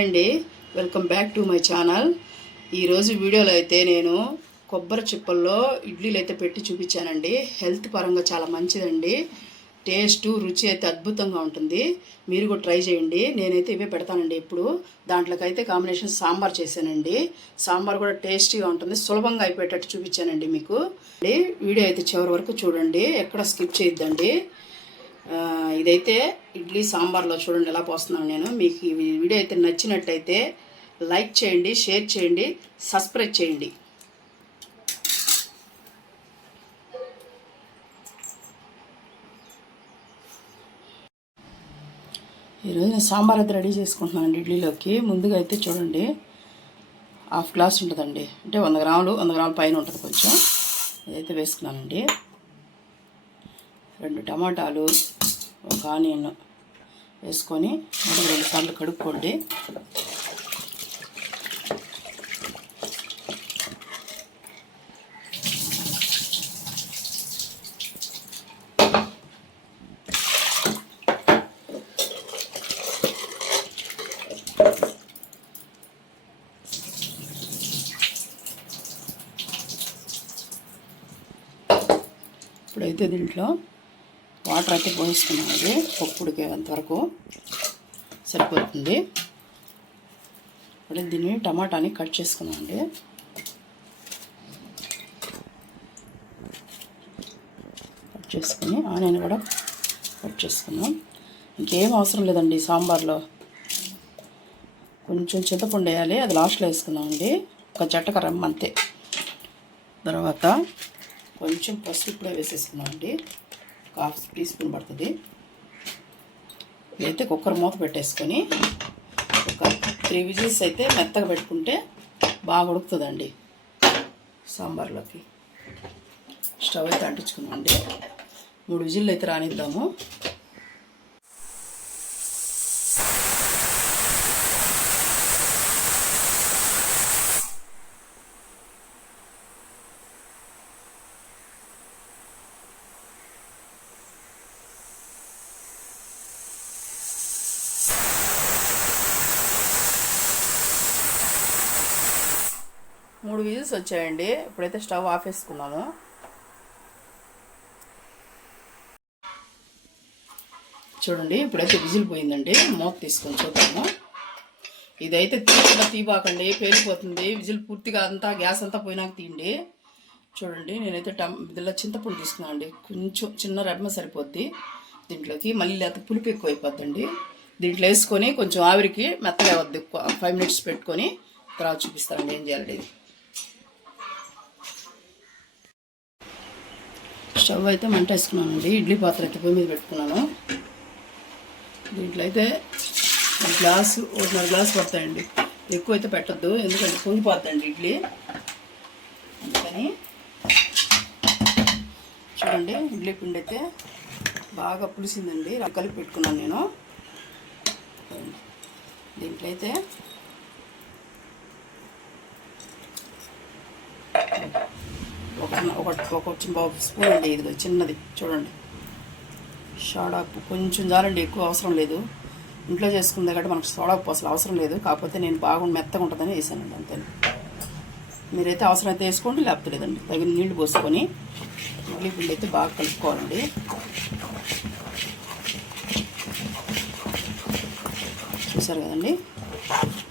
Hi అండి, welcome back to my channel. ఈరోజు వీడియోలో అయితే నేను కొబ్బరి చిప్పల్లో ఇడ్లీలు అయితే పెట్టి చూపించానండి. హెల్త్ పరంగా చాలా మంచిదండి. టేస్ట్ రుచి అయితే అద్భుతంగా ఉంటుంది. మీరు కూడా ట్రై చేయండి. నేనైతే ఇవే పెడతానండి ఎప్పుడు. దాంట్లోకైతే కాంబినేషన్ సాంబార్ చేశానండి. సాంబార్ కూడా టేస్టీగా ఉంటుంది. సులభంగా అయిపోయేటట్టు చూపించానండి మీకు. వీడియో అయితే చివరి వరకు చూడండి, ఎక్కడ స్కిప్ చేయొద్దండి. ఇదైతే ఇడ్లీ సాంబార్లో చూడండి ఎలా పోస్తున్నాను నేను. మీకు ఈ వీడియో అయితే నచ్చినట్టయితే లైక్ చేయండి, షేర్ చేయండి, సబ్స్క్రైబ్ చేయండి. ఈరోజు నేను సాంబార్ అయితే రెడీ చేసుకుంటున్నాను ఇడ్లీలోకి. ముందుగా అయితే చూడండి, హాఫ్ గ్లాస్ ఉంటుందండి, అంటే 100 గ్రాముల పైన ఉంటుంది కొంచెం. ఇదైతే వేసుకున్నానండి. 2 టమాటాలు, 1 ఆనియన్ వేసుకొని 2 సార్లు కడుక్కోండి. ఇప్పుడైతే దీంట్లో వాటర్ అయితే పోయిస్తున్నామండి. పప్పు ఉడికేంతవరకు సరిపోతుంది. ఇప్పుడు దీన్ని టమాటాని కట్ చేసుకున్నామండి. కట్ చేసుకుని ఆనియన్ కూడా కట్ చేసుకున్నాం. ఇంకేం అవసరం లేదండి సాంబార్లో. కొంచెం చింతపండు వేయాలి, అది లాస్ట్లో వేసుకున్నామండి. ఒక జట్టక రమ్మ అంతే. తర్వాత కొంచెం పసుపు కూడా వేసేసుకున్నామండి. 1/2 టీ స్పూన్ పడుతుంది. ఇదైతే కుక్కర్ మూత పెట్టేసుకొని ఒక 3 విజిల్స్ అయితే మెత్తగా పెట్టుకుంటే బాగా ఉడుకుతుందండి సాంబార్లోకి. స్టవ్ అయితే అంటించుకున్నామండి. 3 విజిల్లు అయితే రానిద్దాము. మూడు విజిల్స్ వచ్చాయండి. ఇప్పుడైతే స్టవ్ ఆఫ్ వేసుకున్నాము. చూడండి, ఇప్పుడైతే విజిల్ పోయిందండి. మూత తీసుకొని చూద్దాము. ఇదైతే తీబాకండి, పేలిపోతుంది. విజిల్ పూర్తిగా అంతా గ్యాస్ అంతా పోయినాక తీయండి. చూడండి, నేనైతే ఇదిలో చింతపండు తీసుకున్నాను అండి. కొంచెం చిన్న రెమ్మ సరిపోద్ది దీంట్లోకి. మళ్ళీ లేకపోతే పులుపు ఎక్కువ అయిపోద్దండి. దీంట్లో వేసుకొని కొంచెం ఆవిరికి మెత్తగా వద్దు 5 మినిట్స్ పెట్టుకొని తర్వాత చూపిస్తానండి ఏం చేయాలి. స్టవ్ అయితే మంట వేసుకున్నానండి. ఇడ్లీ పాత్ర అయితే పొయ్యి మీద పెట్టుకున్నాను. దీంట్లో అయితే 1.5 గ్లాసు పడతాయండి. ఎక్కువ అయితే పెట్టద్దు, ఎందుకంటే పొంగిపోద్దండి ఇడ్లీ. అందుకని చూడండి, ఇడ్లీ పిండి అయితే బాగా పులిసిందండి. కలిపి పెట్టుకున్నాను నేను. దీంట్లో అయితే ఒక స్పూన్ అండి, ఇది చిన్నది చూడండి. సోడాపు కొంచెం చాలండి, ఎక్కువ అవసరం లేదు. ఇంట్లో చేసుకుందే కాబట్టి మనకు సోడాపు అసలు అవసరం లేదు. కాకపోతే నేను బాగా మెత్తగా ఉంటుందని వేసానండి అంతే. మీరైతే అవసరం అయితే వేసుకోండి, లేకపోతే లేదండి. తగిన నీళ్లు పోసుకొని ఇడ్లీ పిండి అయితే బాగా కలుపుకోవాలండి. చూసారు కదండి,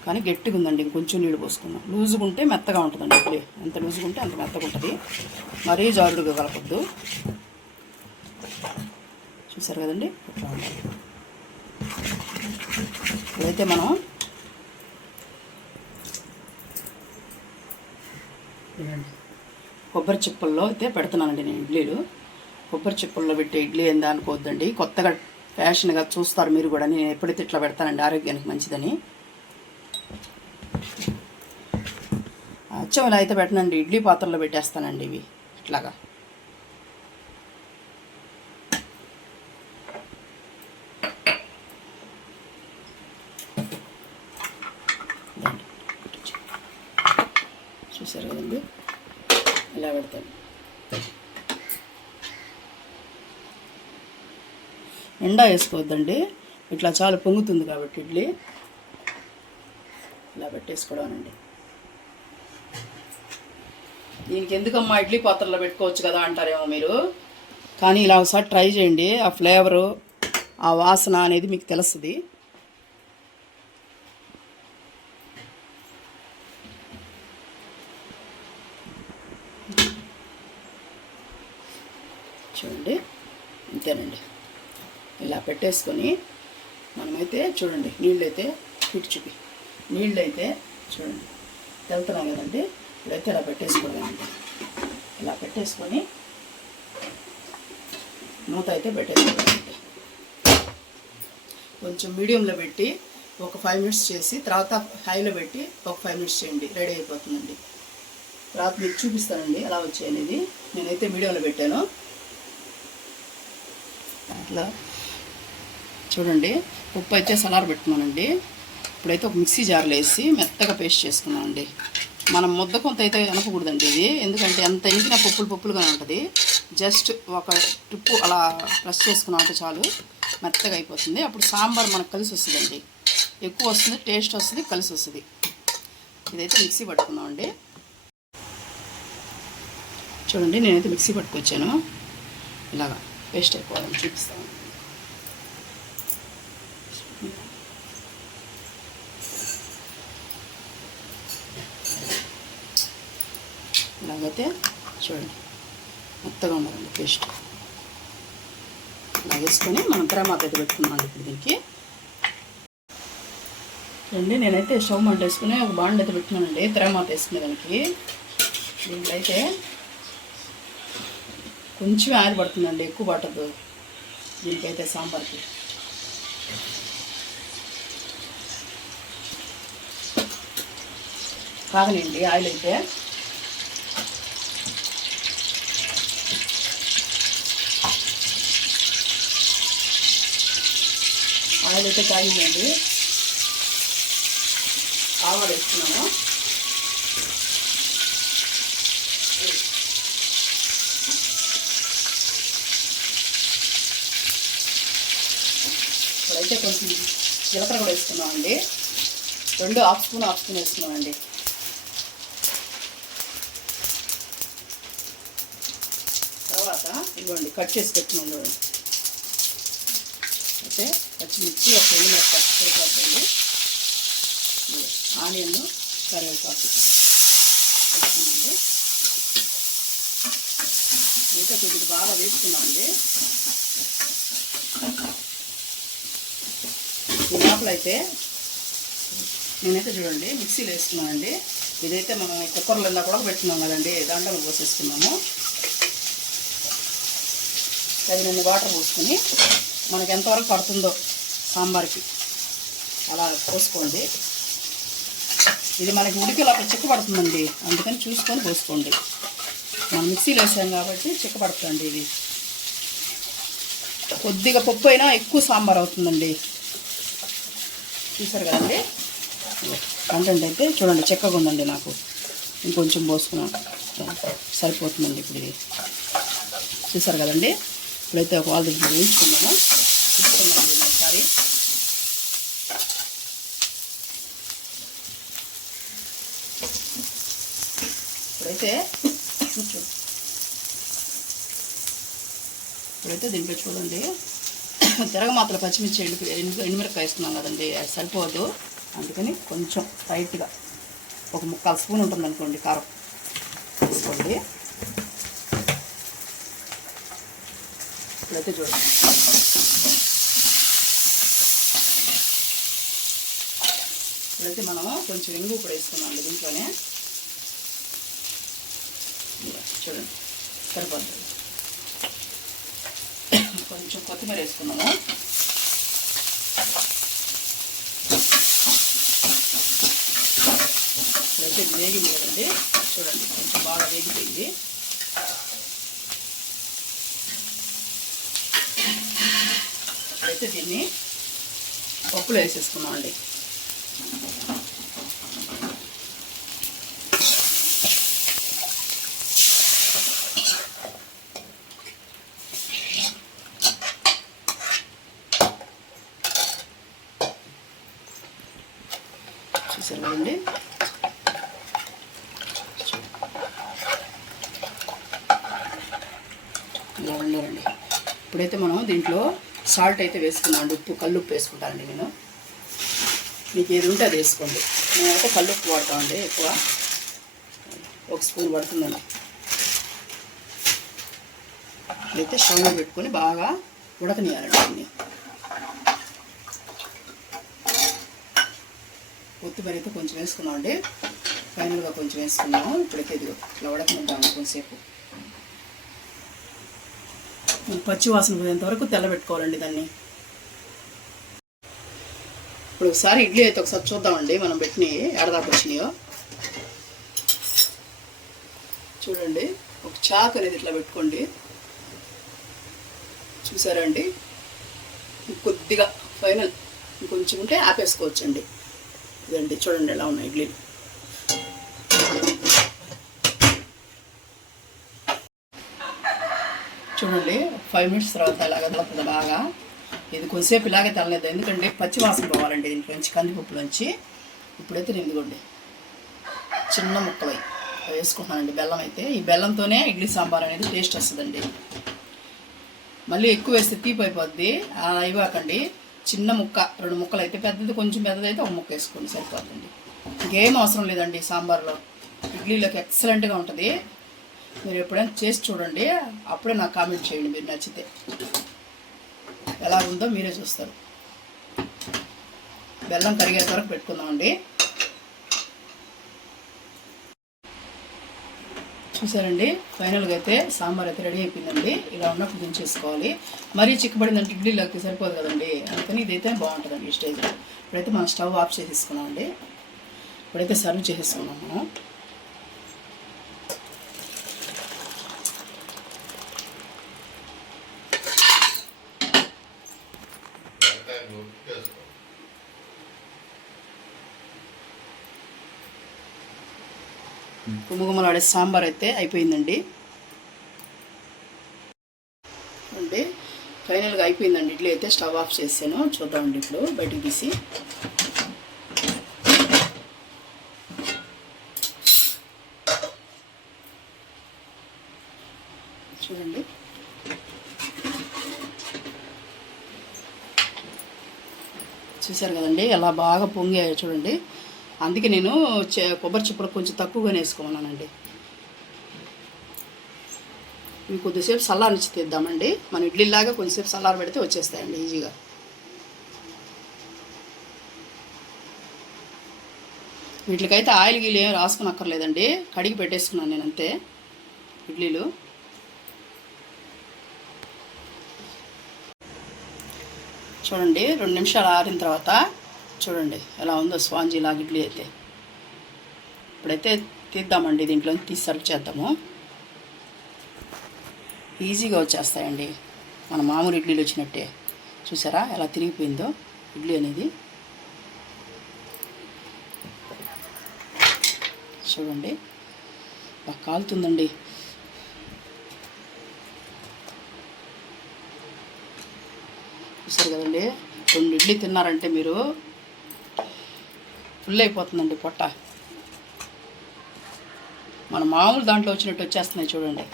కానీ గట్టిగా ఉందండి. ఇంకొంచెం నీళ్ళు పోసుకుందాం. లూజుగా ఉంటే మెత్తగా ఉంటుందండి ఇడ్లీ. ఎంత లూజుగా ఉంటే అంత మెత్తగా ఉంటుంది. మరీ జారుడుగా కలపద్దు. చూసారు కదండి, ఇట్లా ఉండాలి. ఇదైతే మనం కొబ్బరి చిప్పల్లో అయితే పెడుతున్నానండి నేను ఇడ్లీలు. కొబ్బరి చిప్పల్లో పెట్టే ఇడ్లీ ఏందా అనుకోవద్దండి. కొత్తగా ఫ్యాషన్గా చూస్తారు మీరు కూడా. నేను ఎప్పుడైతే ఇట్లా పెడతానండి, ఆరోగ్యానికి మంచిదని. అచ్చం ఇలా అయితే పెట్టనండి, ఇడ్లీ పాత్రలో పెట్టేస్తానండి ఇవి ఇట్లాగా. చూసారు కదండి, ఇలా పెడతాను. ఎండా వేసుకోవద్దండి, ఇట్లా చాలా పొంగుతుంది కాబట్టి ఇడ్లీ. పెట్టేసుకోవడానండి. దీనికి ఎందుకమ్మా ఇడ్లీ పాత్రలో పెట్టుకోవచ్చు కదా అంటారేమో మీరు, కానీ ఇలా ఒకసారి ట్రై చేయండి. ఆ ఫ్లేవరు, ఆ వాసన అనేది మీకు తెలుస్తుంది. చూడండి, అంతేనండి. ఇలా పెట్టేసుకొని మనమైతే చూడండి, నీళ్ళైతే చూపి నీళ్ళైతే చూడండి వెళ్తున్నాం కదండి. ఇప్పుడైతే ఇలా పెట్టేసుకోవాలండి. ఇలా పెట్టేసుకొని మూత అయితే పెట్టేసుకోవాలండి. కొంచెం మీడియంలో పెట్టి ఒక 5 మినిట్స్ చేసి తర్వాత హైలో పెట్టి ఒక 5 మినిట్స్ చేయండి, రెడీ అయిపోతుందండి. తర్వాత మీకు చూపిస్తానండి ఎలా వచ్చాయి అనేది. నేనైతే మీడియంలో పెట్టాను. అట్లా చూడండి, ఉప్పు అయితే సలార్ పెట్టుకున్నానండి. ఇప్పుడైతే ఒక మిక్సీ జార్లో వేసి మెత్తగా పేస్ట్ చేసుకున్నామండి. మనం ముద్ద కొంత అయితే అనకూడదండి ఇది, ఎందుకంటే ఎంత ఇంకిన పప్పులుగానే ఉంటుంది. జస్ట్ ఒక ట్రిప్పు అలా ప్రెస్ చేసుకున్నామంటే చాలు, మెత్తగా అయిపోతుంది. అప్పుడు సాంబార్ మనకు కలిసి వస్తుందండి, ఎక్కువ వస్తుంది, టేస్ట్ వస్తుంది, కలిసి వస్తుంది. ఇదైతే మిక్సీ పట్టుకున్నామండి. చూడండి, నేనైతే మిక్సీ పట్టుకొచ్చాను. ఇలాగా పేస్ట్ అయిపోవాలని చూపిస్తాను. ఇలాగైతే చూడండి మెత్తగా ఉండాలండి పేస్ట్. ఇలా వేసుకొని మనం తిరమాత అయితే పెట్టుకున్నామండి. ఇప్పుడు దీనికి రండి, నేనైతే స్టవ్ మంట వేసుకుని ఒక బాండ్ అయితే పెట్టుకున్నానండి తిరమాత వేసుకునే దానికి. దీంట్లో అయితే కొంచెం ఆయిల్ పడుతుందండి, ఎక్కువ పట్టదు దీనికైతే సాంబార్కి. కాగనండి ఆయిల్ అయితే. ఆయిల్ అయితే కాగిందండి. ఆవాలు వేస్తున్నాము. ఇప్పుడైతే కొంచెం జీలకర్ర కూడా వేసుకున్నామండి. 2 హాఫ్ స్పూన్ వేసుకున్నామండి. తర్వాత ఇవ్వండి కట్ చేసి పెట్టుకున్నాం. అయితే పచ్చిమిర్చి ఒక ఎండుమిరపకాయ సరిపోతుంది. ఆనియన్, కరివేపాకు వేసుకున్నామండి. ఇంకా కొద్దిగా బాగా వేసుకున్నామండి. ఈ లోపల అయితే నేనైతే చూడండి మిక్సీలో వేసుకున్నానండి. ఇదైతే మనం కుక్కర్లో కూడా పెట్టుకున్నాం కదండి, దాంట్లో పోసేసుకున్నాము. తగినన్ని వాటర్ పోసుకొని మనకి ఎంతవరకు పడుతుందో సాంబార్కి అలా పోసుకోండి. ఇది మనకి ఉడికి లోపల చిక్కపడుతుందండి, అందుకని చూసుకొని పోసుకోండి. మనం మిక్సీలో వేసాం కాబట్టి చిక్కపడుతుందండి. ఇది కొద్దిగా పప్పు అయినా ఎక్కువ సాంబార్ అవుతుందండి. చూసారు కదండి, కంటెంట్ అయితే చూడండి చిక్కగా ఉందండి. నాకు ఇంకొంచెం పోసుకున్నాను సరిపోతుందండి. ఇప్పుడు ఇది చూసారు కదండి. ఇప్పుడైతే ఒక వాళ్ళ దగ్గర వేయించుకున్నాము, చూసుకున్నాము ఒకసారి. ఇప్పుడైతే దీంట్లో చూడండి తిరగమాతలో పచ్చిమిర్చి ఎండుమిరపకాయ వేస్తున్నాం కదండి, అది సరిపోదు. అందుకని కొంచెం టైట్గా ఒక 1/4 స్పూన్ ఉంటుంది అనుకోండి కారం వేసుకోండి. ఇప్పుడైతే చూడండి ఇప్పుడైతే మనము కొంచెం ఇంగు కూడా వేసుకున్నాం దీంట్లోనే. చూడండి సరిపోతుంది. కొంచెం కొత్తిమీర వేసుకున్నాము. ఇప్పుడైతే వేగింది కదండి, చూడండి కొంచెం బాగా వేగిపోయింది. ఇప్పుడైతే దీన్ని పప్పులో వేసేసుకున్నామండి. చూసారు కదండి. ఇలా ఉండాలండి. ఇప్పుడైతే మనం దీంట్లో సాల్ట్ అయితే వేసుకున్నామండి. ఉప్పు, కల్లుప్పు వేసుకుంటానండి నేను. మీకు ఏది ఉంటే అది వేసుకోండి. నేనైతే కల్లుప్పు వాడతామండి ఎక్కువ. 1 స్పూన్ పడుతుందండి. అయితే స్టవ్ మీద పెట్టుకొని బాగా ఉడకనియాలండి దీన్ని. కొత్తిమీర అయితే కొంచెం వేసుకున్నామండి. ఫైనల్గా కొంచెం వేసుకున్నాము. ఇప్పుడైతే ఇది ఇట్లా ఉడకనిద్దాము కొంచెంసేపు. పచ్చి వాసన పోయేంత వరకు తెల్లబెట్టుకోవాలండి దాన్ని. ఇప్పుడు ఒకసారి ఇడ్లీ అయితే ఒకసారి చూద్దామండి మనం పెట్టినవి ఎడదాకా వచ్చినాయో. చూడండి, ఒక చాకు అనేది ఇట్లా పెట్టుకోండి. చూసారా అండి, కొద్దిగా ఫైనల్ ఇంకొంచెం ఉంటే ఆపేసుకోవచ్చండి. ఇదండి చూడండి ఎలా ఉన్నాయి ఇడ్లీలు. చూడండి 5 మినిట్స్ తర్వాత ఇలాగ వదలుతుంది బాగా. ఇది కొంచెంసేపు ఇలాగే తెల్లలేదు, ఎందుకంటే పచ్చి వాసన పోవాలండి దీంట్లోంచి, కందిపప్పులోంచి. ఇప్పుడైతే నేను ఇదిగోండి చిన్న ముక్కలు వేసుకుంటున్నానండి. బెల్లం అయితే ఈ బెల్లంతోనే ఇడ్లీ సాంబార్ అనేది టేస్ట్ వస్తుందండి. మళ్ళీ ఎక్కువ వేస్తే తీపి అయిపోద్ది, అలా ఇవ్వకండి. చిన్న ముక్క, 2 ముక్కలు అయితే, పెద్దది కొంచెం పెద్దదైతే 1 ముక్క వేసుకోండి సరిపోతుంది. ఇంకేం అవసరం లేదండి. సాంబార్లో ఇడ్లీలోకి ఎక్సలెంట్గా ఉంటుంది. మీరు ఎప్పుడైనా చేసి చూడండి, అప్పుడే నాకు కామెంట్ చేయండి మీరు నచ్చితే. ఎలా ఉందో మీరే చూస్తారు. బెల్లం కరిగేంత వరకు పెట్టుకుందామండి. చూసారండి, ఫైనల్గా అయితే సాంబార్ అయితే రెడీ అయిపోయిందండి. ఇలా ఉన్నప్పుడు దించేసుకోవాలి. మరీ చిక్కబడిందంటే ఇడ్లీలోకి సరిపోదు కదండి, అందుకని ఇదైతే బాగుంటుందండి ఈ స్టేజ్లో. ఇప్పుడైతే మనం స్టవ్ ఆఫ్ చేసేసుకున్నామండి. ఇప్పుడైతే సర్వ్ చేసేసుకున్నాం మనం. గుమగుమలాడే సాంబార్ అయితే అయిపోయిందండి. అంటే ఫైనల్గా అయిపోయిందండి ఇడ్లీ అయితే. స్టవ్ ఆఫ్ చేసాను, చూద్దామండి ఇప్పుడు బయటికి తీసి. చూడండి, చూసారు కదండి ఎలా బాగా పొంగాయో చూడండి. అందుకే నేను కొబ్బరి చిప్పలు కొంచెం తక్కువగానే వేసుకోమన్నానండి. ఇవి కొద్దిసేపు చల్లారించి తీద్దామండి. మన ఇడ్లీలాగా కొద్దిసేపు చల్లార పెడితే వచ్చేస్తాయండి ఈజీగా. వీటికైతే ఆయిల్ గీలు ఏం రాసుకునక్కర్లేదండి, కడిగి పెట్టేసుకున్నాను నేను అంతే ఇడ్లీలు. చూడండి 2 నిమిషాలు ఆరిన తర్వాత చూడండి ఎలా ఉందో స్పాంజీ లాగా ఇడ్లీ అయితే. ఇప్పుడైతే తీద్దామండి, దీంట్లో తీసి సర్వ్ చేద్దాము. ఈజీగా వచ్చేస్తాయండి మన మామూలు ఇడ్లీలు వచ్చినట్టే. చూసారా ఎలా తిరిగిపోయిందో ఇడ్లీ అనేది. చూడండి బాగా కాలుతుందండి. చూసారు కదండి, 2 ఇడ్లీ తిన్నారంటే మీరు ఫుల్ అయిపోతుందండి పొట్ట. మన మామూలు దాంట్లో వచ్చినట్టు వచ్చేస్తున్నాయి చూడండి.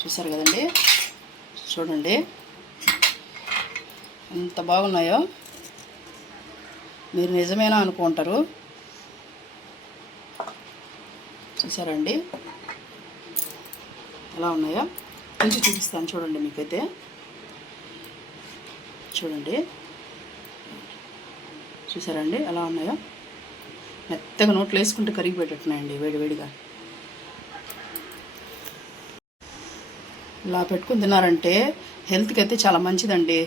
చూసారు కదండి, చూడండి ఎంత బాగున్నాయో. మీరు నిజమేనా అనుకుంటారు. చూసారండి ఎలా ఉన్నాయో. కొంచెం చూపిస్తాను చూడండి మీకైతే. చూడండి, చూసారండి ఎలా ఉన్నాయో. మెత్తగా నోట్లు వేసుకుంటే కరిగిపెట్టున్నాయండి వేడివేడిగా. ఇలా పెట్టుకుని తిన్నారంటే హెల్త్కి అయితే చాలా మంచిదండి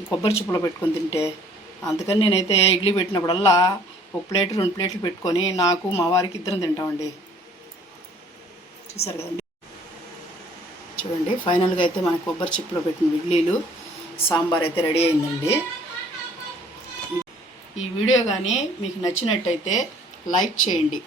ఈ కొబ్బరి చిప్పలో పెట్టుకొని తింటే. అందుకని నేనైతే ఇడ్లీ పెట్టినప్పుడల్లా 1 ప్లేట్ 2 ప్లేట్లు పెట్టుకొని నాకు మా వారికి ఇద్దరం తింటామండి. చూసారు కదండి. చూడండి ఫైనల్గా అయితే మన కొబ్బరి చిప్పలో పెట్టిన ఇడ్లీలు సాంబార్ అయితే రెడీ అయిందండి. ఈ వీడియో కానీ మీకు నచ్చినట్టయితే లైక్ చేయండి.